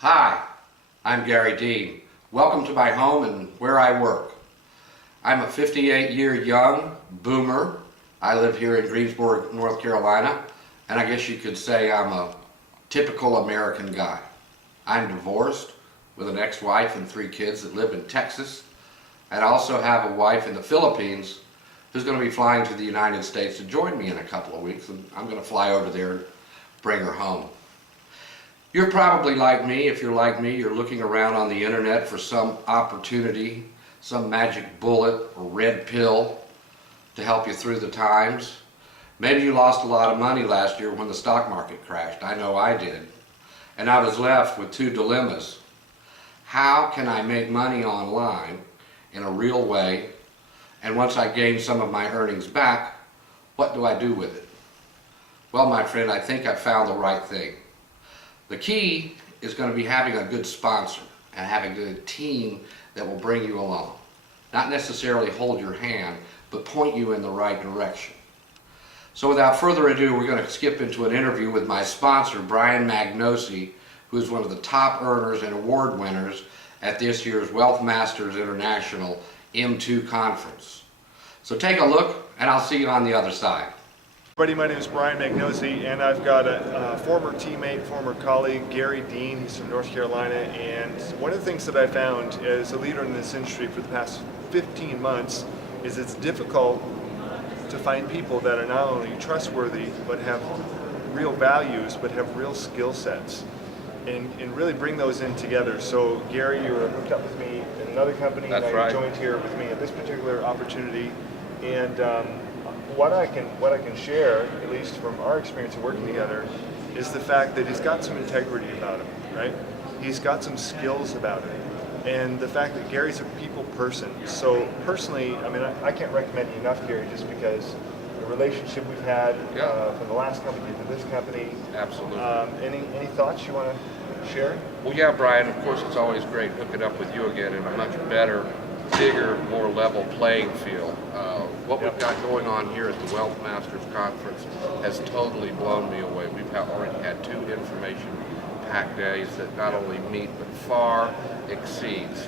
Hi, I'm Gary Dean. Welcome to my home and where I work. I'm a 58-year young boomer. I live here in Greensboro, North Carolina, and I guess you could say I'm a typical American guy. I'm divorced with an ex-wife and 3 kids that live in Texas, and I also have a wife in the Philippines who's going to be flying to the United States to join me in a couple of weeks, and I'm going to fly over there and bring her home. You're probably like me. If you're like me, you're looking around on the internet for some opportunity, some magic bullet or red pill to help you through the times. Maybe you lost a lot of money last year when the stock market crashed. I know I did. And I was left with 2 dilemmas. How can I make money online in a real way? And once I gain some of my earnings back, what do I do with it? Well, my friend, I think I found the right thing. The key is going to be having a good sponsor and having a good team that will bring you along. Not necessarily hold your hand, but point you in the right direction. So without further ado, we're going to skip into an interview with my sponsor, Brian Magnosi, who is one of the top earners and award winners at this year's Wealth Masters International M2 Conference. So take a look, and I'll see you on the other side. Buddy, my name is Brian Magnosi, and I've got a former teammate, former colleague, Gary Dean. He's from North Carolina, and one of the things that I found as a leader in this industry for the past 15 months is it's difficult to find people that are not only trustworthy, but have real values, but have real skill sets, and really bring those in together. So Gary, you were hooked up with me in another company. That's now right. You joined here with me at this particular opportunity, and what I can share, at least from our experience of working together, is the fact that he's got some integrity about him, right? He's got some skills about him, and the fact that Gary's a people person. So personally, I mean, I can't recommend you enough, Gary, just because the relationship we've had from the last company to this company. Absolutely. Any thoughts you want to share? Well, yeah, Brian, of course it's always great hooking up with you again in a much better, bigger, more level playing field. What we've got going on here at the Wealth Masters Conference has totally blown me away. We've already had 2 information-packed days that not only meet but far exceeds.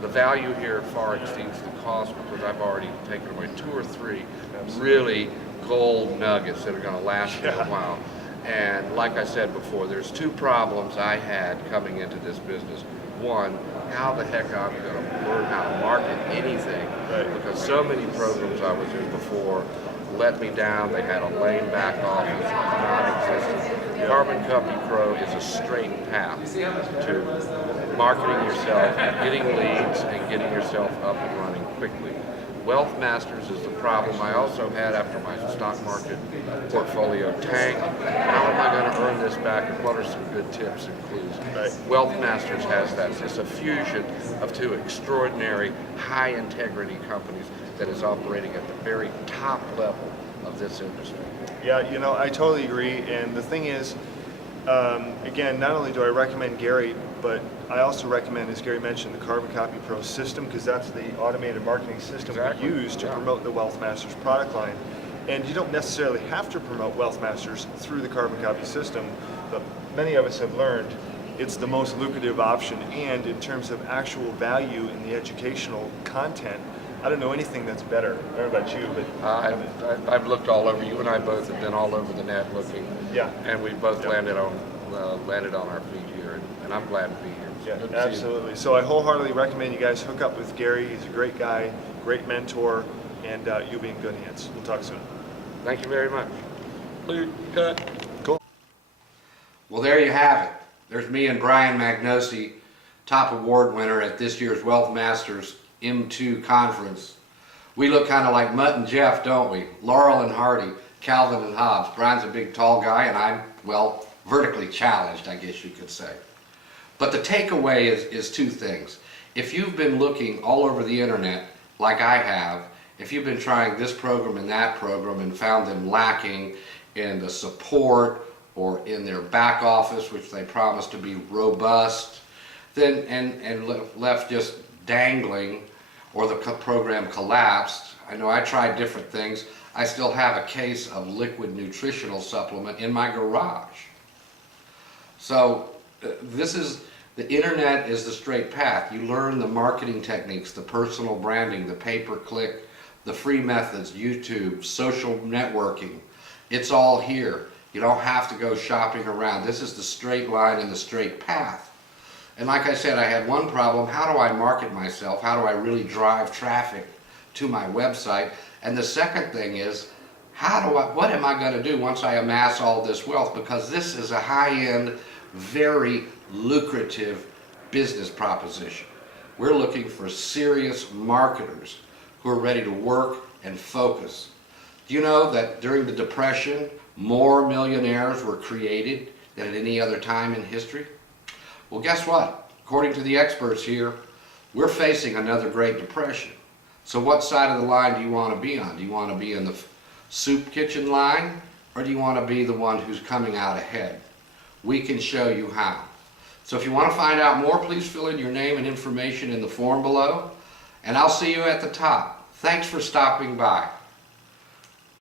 The value here far exceeds the cost because I've already taken away 2 or 3 really gold nuggets that are going to last me a while. And like I said before, there's 2 problems I had coming into this business. One, how the heck I'm going to learn how to market anything, because so many programs I was in before let me down. They had a lame back office, non-existent. Carbon Copy Pro is a straight path to marketing yourself, getting leads, and getting yourself up and running quickly. Wealth Masters is the problem I also had after my stock market portfolio tanked. How am I going to earn this back, and what are some good tips and clues? Wealth Masters has that. It's a fusion of 2 extraordinary, high-integrity companies that is operating at the very top level of this industry. Yeah, you know, I totally agree. And the thing is, again, not only do I recommend Gary, but I also recommend, as Gary mentioned, the Carbon Copy Pro system, because that's the automated marketing system we use to promote the Wealth Masters product line. And you don't necessarily have to promote Wealth Masters through the Carbon Copy system, but many of us have learned it's the most lucrative option. And in terms of actual value in the educational content, I don't know anything that's better. I don't know about you, but I've looked all over. You and I both have been all over the net looking. Yeah. And we both landed on our feet here, and I'm glad to be here. Yeah, absolutely. So I wholeheartedly recommend you guys hook up with Gary. He's a great guy, great mentor, and you'll be in good hands. We'll talk soon. Thank you very much. Cool. Well, there you have it. There's me and Brian Magnosi, top award winner at this year's Wealth Masters M2 Conference. We look kind of like Mutt and Jeff, don't we? Laurel and Hardy, Calvin and Hobbes. Brian's a big, tall guy, and I'm, well, vertically challenged, I guess you could say. But the takeaway is 2 things. If you've been looking all over the internet, like I have, if you've been trying this program and that program and found them lacking in the support or in their back office, which they promise to be robust, then and left just dangling, or the program collapsed. I know I tried different things. I still have a case of liquid nutritional supplement in my garage. So The internet is the straight path. You learn the marketing techniques, the personal branding, the pay-per-click, the free methods, YouTube, social networking. It's all here. You don't have to go shopping around. This is the straight line and the straight path. And like I said, I had one problem. How do I market myself? How do I really drive traffic to my website? And the second thing is, what am I going to do once I amass all this wealth? Because this is a high-end, very lucrative business proposition. We're looking for serious marketers who are ready to work and focus. Do you know that during the Depression, more millionaires were created than at any other time in history? Well, guess what? According to the experts here, we're facing another Great Depression. So what side of the line do you want to be on? Do you want to be in the soup kitchen line, or do you want to be the one who's coming out ahead? We can show you how. So if you want to find out more, please fill in your name and information in the form below, and I'll see you at the top. Thanks for stopping by.